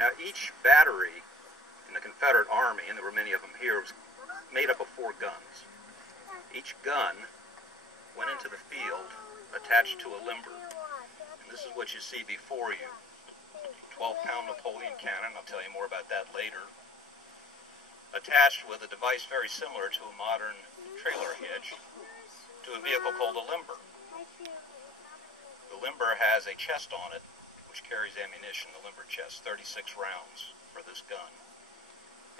Now, each battery in the Confederate Army, and there were many of them here, was made up of 4 guns. Each gun went into the field attached to a limber. And this is what you see before you. 12-pound Napoleon cannon, I'll tell you more about that later. Attached with a device very similar to a modern trailer hitch to a vehicle called a limber. The limber has a chest on it which carries ammunition, the limber chest, 36 rounds for this gun.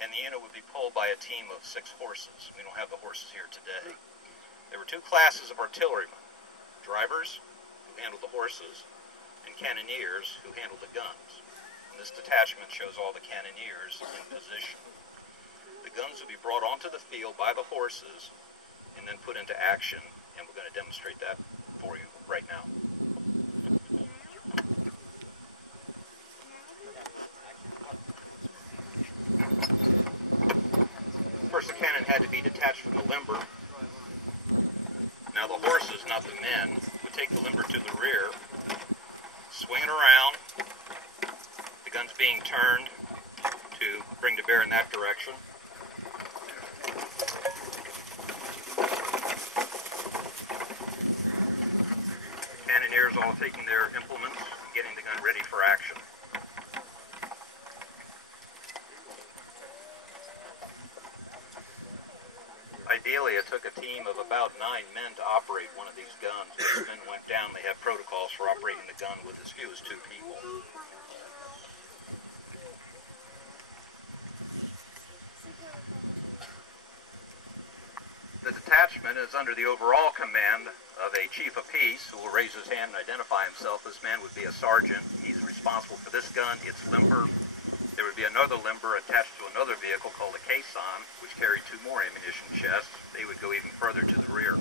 And the unit would be pulled by a team of 6 horses. We don't have the horses here today. There were 2 classes of artillerymen, drivers, who handled the horses, and cannoneers, who handled the guns. And this detachment shows all the cannoneers in position. The guns would be brought onto the field by the horses and then put into action, and we're going to demonstrate that for you right now. First, the cannon had to be detached from the limber. Now the horses, not the men, would take the limber to the rear, swing it around, the guns being turned to bring to bear in that direction. Cannoneers all taking their implements and getting the gun ready for action. Ideally, it took a team of about 9 men to operate one of these guns. When the men went down, they had protocols for operating the gun with as few as 2 people. The detachment is under the overall command of a chief of peace who will raise his hand and identify himself. This man would be a sergeant. He's responsible for this gun, its limber. There would be another limber attached to another vehicle called a caisson, which carried 2 more ammunition chests. They would go even further to the rear.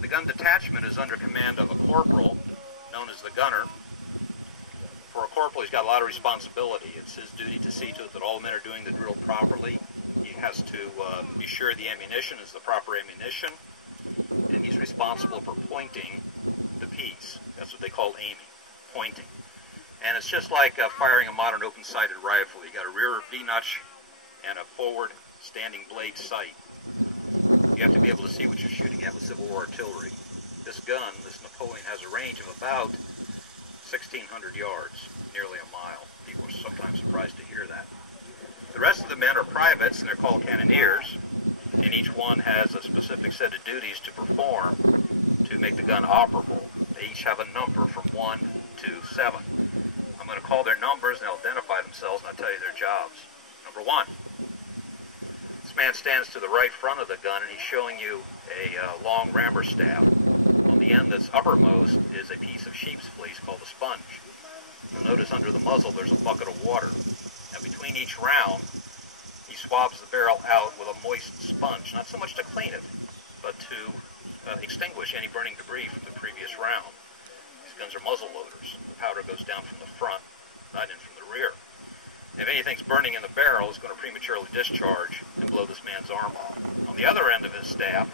The gun detachment is under command of a corporal, known as the gunner. For a corporal, he's got a lot of responsibility. It's his duty to see to it that all the men are doing the drill properly. He has to be sure the ammunition is the proper ammunition, and he's responsible for pointing the piece. That's what they call aiming, pointing. And it's just like firing a modern open-sighted rifle. You got a rear V-notch and a forward standing blade sight. You have to be able to see what you're shooting at with Civil War artillery. This gun, this Napoleon, has a range of about 1,600 yards, nearly a mile. People are sometimes surprised to hear that. The rest of the men are privates, and they're called cannoneers, and each one has a specific set of duties to perform to make the gun operable. They each have a number from 1 to 7. I'm going to call their numbers, and they'll identify themselves, and I'll tell you their jobs. Number 1. This man stands to the right front of the gun, and he's showing you a long rammer staff. On the end that's uppermost is a piece of sheep's fleece called a sponge. You'll notice under the muzzle there's a bucket of water. Now between each round, he swabs the barrel out with a moist sponge, not so much to clean it, but to extinguish any burning debris from the previous round. These guns are muzzle loaders. The powder goes down from the front, not in from the rear. If anything's burning in the barrel, it's going to prematurely discharge and blow this man's arm off. On the other end of his staff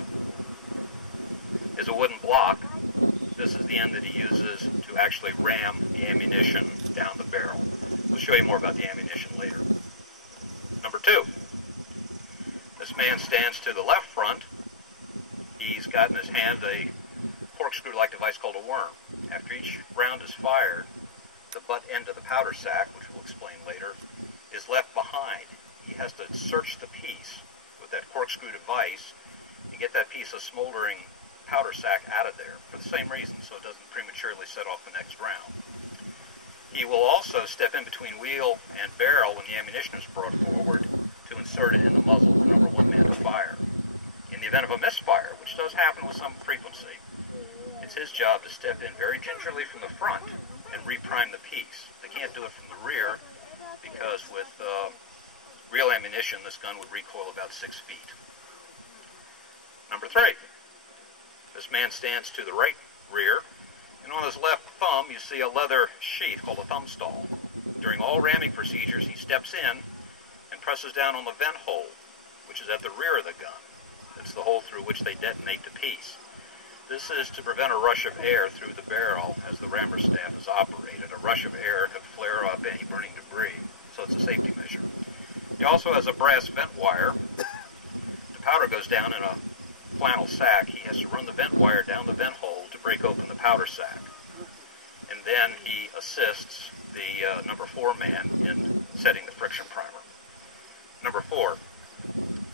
is a wooden block. This is the end that he uses to actually ram the ammunition down the barrel. We'll show you more about the ammunition later. Number 2. This man stands to the left front. He's got in his hand a corkscrew-like device called a worm. After each round is fired, the butt end of the powder sack, which we'll explain later, is left behind. He has to search the piece with that corkscrew device and get that piece of smoldering powder sack out of there for the same reason, so it doesn't prematurely set off the next round. He will also step in between wheel and barrel when the ammunition is brought forward to insert it in the muzzle of the number 1 man to fire. In the event of a misfire, which does happen with some frequency, it's his job to step in very gingerly from the front and reprime the piece. They can't do it from the rear because with real ammunition, this gun would recoil about 6 feet. Number 3. This man stands to the right rear, and on his left thumb you see a leather sheath called a thumb stall. During all ramming procedures, he steps in and presses down on the vent hole, which is at the rear of the gun. It's the hole through which they detonate the piece. This is to prevent a rush of air through the barrel as the rammer staff is operated. A rush of air could flare up any burning debris. so it's a safety measure. He also has a brass vent wire. The powder goes down in a flannel sack. He has to run the vent wire down the vent hole to break open the powder sack. And then he assists the number 4 man in setting the friction primer. Number 4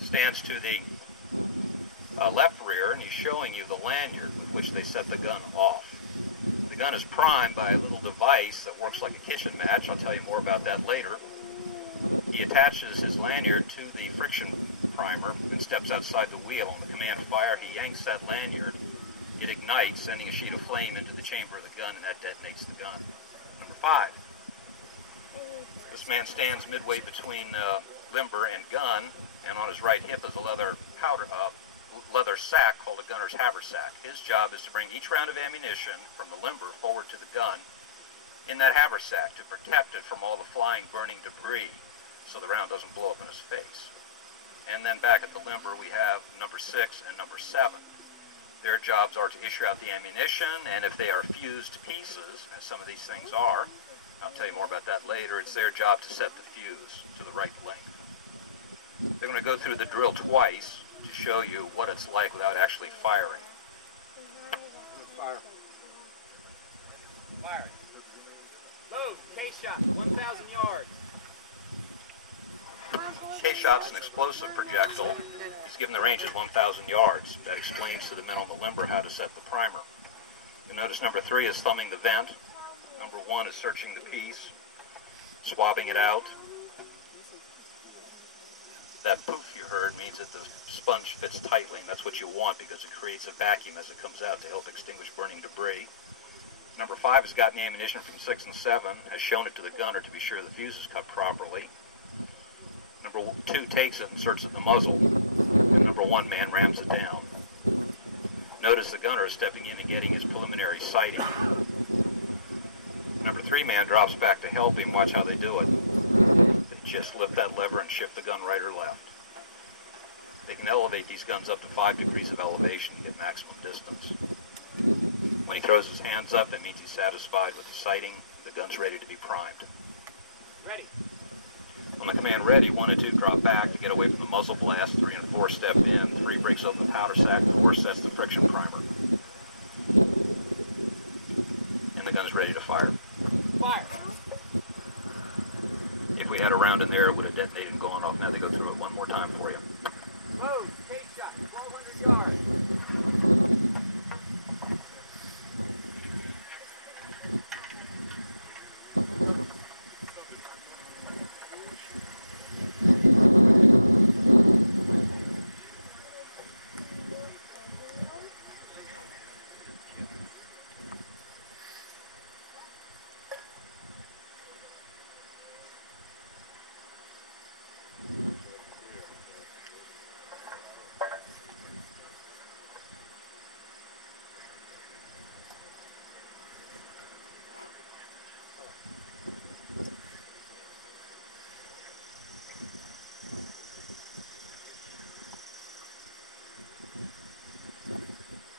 stands to the left rear, and he's showing you the lanyard with which they set the gun off. The gun is primed by a little device that works like a kitchen match. I'll tell you more about that later. He attaches his lanyard to the friction primer and steps outside the wheel. On the command fire, he yanks that lanyard. It ignites, sending a sheet of flame into the chamber of the gun, and that detonates the gun. Number 5. This man stands midway between limber and gun, and on his right hip is a leather sack called a gunner's haversack. His job is to bring each round of ammunition from the limber forward to the gun in that haversack to protect it from all the flying, burning debris so the round doesn't blow up in his face. And then back at the limber we have number 6 and number 7. Their jobs are to issue out the ammunition, and if they are fused pieces, as some of these things are, I'll tell you more about that later, it's their job to set the fuse to the right length. They're going to go through the drill twice to show you what it's like without actually firing. Fire. Load, K-shot, 1,000 yards. K-shot's an explosive projectile. He's given the range as 1,000 yards. That explains to the men on the limber how to set the primer. You'll notice number 3 is thumbing the vent. Number 1 is searching the piece, swabbing it out. That poof you heard means that the sponge fits tightly, and that's what you want because it creates a vacuum as it comes out to help extinguish burning debris. Number 5 has gotten the ammunition from 6 and 7, has shown it to the gunner to be sure the fuse is cut properly. Number 2 takes it and inserts it in the muzzle, and number 1 man rams it down. Notice the gunner is stepping in and getting his preliminary sighting. Number 3 man drops back to help him. Watch how they do it. They just lift that lever and shift the gun right or left. They can elevate these guns up to 5 degrees of elevation to get maximum distance. When he throws his hands up, that means he's satisfied with the sighting. The gun's ready to be primed. Ready. On the command ready, 1 and 2 drop back to get away from the muzzle blast. 3 and 4 step in. 3 breaks open the powder sack. 4 sets the friction primer. And the gun's ready to fire. Fire. If we had a round in there, it would have detonated and gone off. Now they go through it one more time for you. Load, K-shot, 1,200 yards.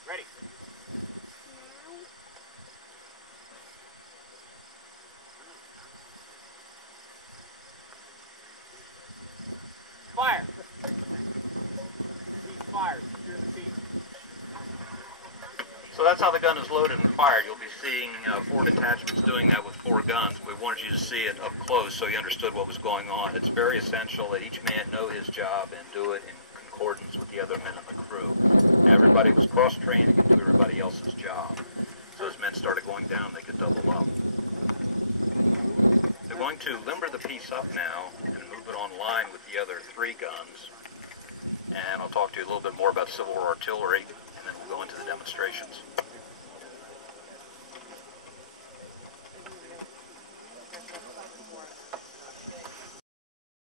Ready. Fire. Piece fired. Secure the piece. So that's how the gun is loaded and fired. You'll be seeing 4 detachments doing that with 4 guns. We wanted you to see it up close so you understood what was going on. It's very essential that each man know his job and do it in concordance with the other men in the crew. Everybody was cross-trained and could do everybody else's job. So as men started going down, they could double up. They're going to limber the piece up now and move it on line with the other 3 guns. And I'll talk to you a little bit more about Civil War artillery, and then we'll go into the demonstrations.